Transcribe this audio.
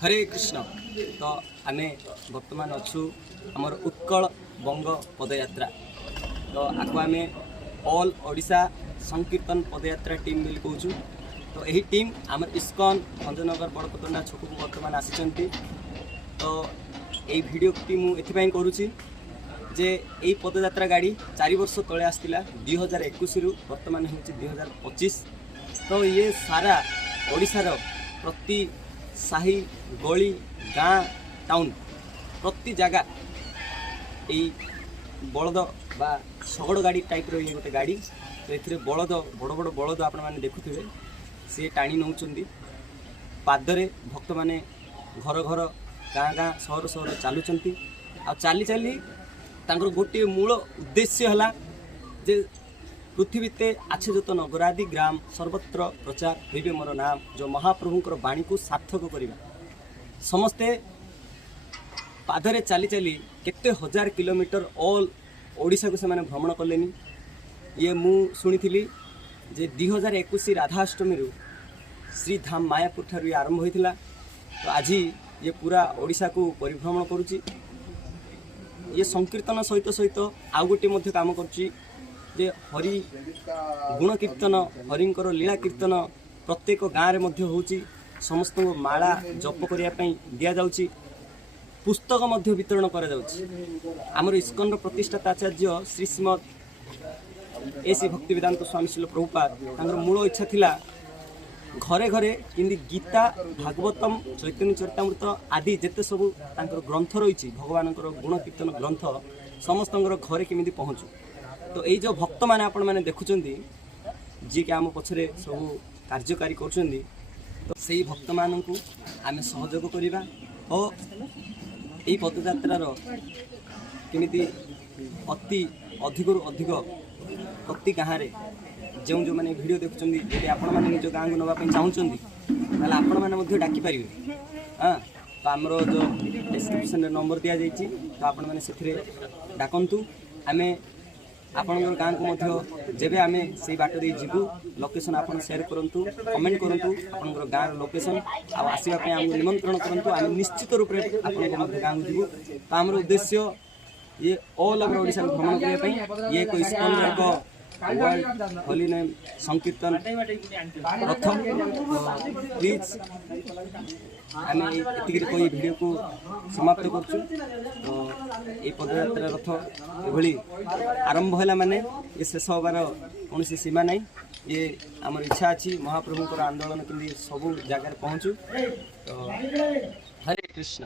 हरे कृष्ण। तो आम बर्तमान अच्छु आमर उत्कल बंग पदयात्रा। तो आपको आम ऑल ओडिशा संकीर्तन पदयात्रा टीम बोली कहूँ। तो यही टीम आमर इस्कन भंजनगर बड़पतंडा छक को बर्तमान आसी। तो यही भिडियो मुझे करुँची जे यही पदयात्रा गाड़ी 4 वर्ष तले आसला 2021 रु बर्तमान हो 2025। तो ये सारा ओडिशार प्रति साही गली गाँ टाउन प्रति जगह यही बलद बा शगड़ गाड़ी टाइप रो ये गोटे गाड़ी। तो ये बलद बड़ बड़ बलद आपण मैंने देखुए सी टाणी नौ पादरे भक्त मैंने घर घर गाँ गाँ सहर सहर चलुंट आ चली चली तांकर गोटे मूल उद्देश्य है जे पृथ्वीते आच्छेदत नगरादि ग्राम सर्वत्र प्रचार होइबे मोर नाम। जो महाप्रभुंकर बाणी को सार्थक करवा समस्ते पादरे चली चली केते हजार किलोमीटर ऑल ओडिशा को से माने भ्रमण कलेनी। ये मु शुणी जे 2021 राधाअष्टमी रु श्रीधाम मायापुर ठारू आरंभ होइथिला। तो आज ये पूरा ओडिशा को परिभ्रमण करुच्ची। ये संकीर्तन सहित सहित आउ गोटे मध्य काम करुच्ची जे हरि गुण कीर्तन हरिंकर लीला कीर्तन प्रत्येक गाँव में होची। समस्त को माला जप करने दि जाउची। पुस्तक मध्य वितरण करा जाउची। आमर इस्कन प्रतिष्ठाता आचार्य श्री श्रीमद एसी भक्तिवेदांत स्वामी शिल प्रभुपाद तांकर मूल इच्छा थिला घरे घरे किंदी गीता भागवतम चैतन्य चरितामृत आदि जिते सबू तांकर ग्रंथ रही भगवान गुण कीर्तन ग्रंथ समस्त घरे केमी पहुँचू। तो यही जो भक्त मैंने आपण मैंने देखुं जी कि आम पछरे सब कार्यकारी कर तो सही भक्त मान को आम सहयोग करवा और यही पदयात्रार केमी अति अधिक अधिक प्रति गाँव में जो जो मैंने वीडियो देखुं यदि आपण मैंने निज गाँव को नापी चाहते आपण मैंने डाकिपर। हाँ तो आमर जो डिस्क्रिप्शन नंबर दि जाइए तो आपण मैंने से डाकतु आम आपण गाँव को जेबे आम से बाट दे जीवु लोकेशन आप शेयर करूँ कमेंट करूँ आपण गाँव लोकेशन आसवाई आम निमंत्रण करूँ। आम निश्चित रूप से आप गाँव को जीवु। तो आमर उद्देश्य ये ऑल ओवर ओडिशा भ्रमण करने ये एक इस्कन एक वर्ल्ड होली नेम संकीर्तन प्रथम। प्लीज आम ये कोई वीडियो को समाप्त करूँ। ये पदयात्रा रथ ये आरंभ है माने ये शेष होबार कौन सीमा नहीं। ये आमर इच्छा अच्छी महाप्रभुंर आंदोलन के सब जगह पहुँचू। तो हरे कृष्ण।